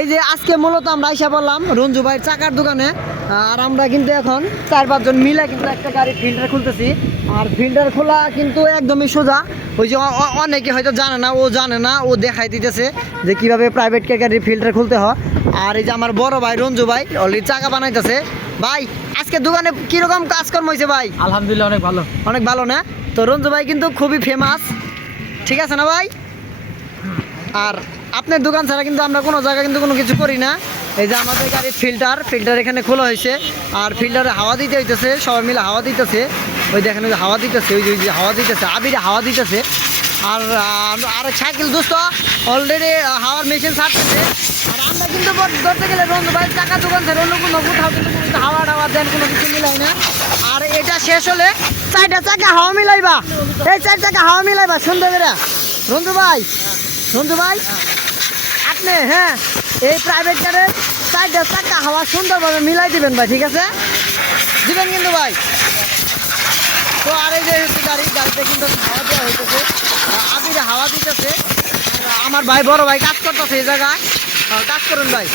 এই যে আজকে মূলত আমরা আইসা বললাম রঞ্জু ভাইয়ের চাকার দোকানে আর আমরা কিন্তু এখন চার পাঁচজন মিলে কিন্তু একটা গাড়ি ফিল্টার খুলতেছি। আর ফিল্টার খোলা কিন্তু একদমই সোজা। ওই যে অনেকে হয়তো জানে না ও জানে না ও দেখাই দিতেছে যে কীভাবে প্রাইভেট গাড়ির ফিল্টার খুলতে হয়। আর এই যে আমার বড় ভাই রঞ্জু ভাই অলরেডি চাকা বানাইতেছে। ভাই আজকে দোকানে কীরকম কাজকর্ম হয়েছে ভাই? আলহামদুলিল্লাহ অনেক ভালো। অনেক ভালো না? তো রঞ্জু ভাই কিন্তু খুবই ফেমাস ঠিক আছে না ভাই? আর আপনার দোকান ছাড়া কিন্তু আমরা কোনো জায়গায় কিন্তু কোনো কিছু করি না। এই যে আমাদের গাড়ির ফিল্টার ফিল্টার এখানে খোলা হয়েছে। আর ফিল্টারে হাওয়া দিতে হইতেছে, সবাই মিলে হাওয়া দিতেছে। ওই যে হাওয়া দিতেছে, ওই যে হাওয়া দিতেছে, আবিরে হাওয়া দিতেছে। আর আর সাইকেল দোস্ত অলরেডি হাওয়ার মেশিন ছাড়তেছে। আর আমরা কিন্তু ধরতে গেলে রঞ্জু ভাই টাকা দোকান থেকে অন্য কোনো কোথাও কিন্তু কোনো হাওয়া টাওয়া দেন, কোনো কিছু মিলাই না। আর এটা শেষ হলে চারটা চাকা হাওয়া মিলাইবা। এই চার চাকা হাওয়া মিলাইবা, সুন্দর করে। রঞ্জু ভাই রঞ্জু ভাই আপনি হ্যাঁ এই প্রাইভেট কারের চারটা চাকা হাওয়া সুন্দরভাবে মিলাই দিবেন ভাই, ঠিক আছে? দিবেন কিন্তু ভাই। তো আর এই যে গাড়ি, গাড়িতে কিন্তু হাওয়া দেওয়া হইতেছে। আবিরে হাওয়া দিতেছে। আমার ভাই, বড় ভাই কাজ করতেছে এই জায়গায়। কাজ করুন ভাই।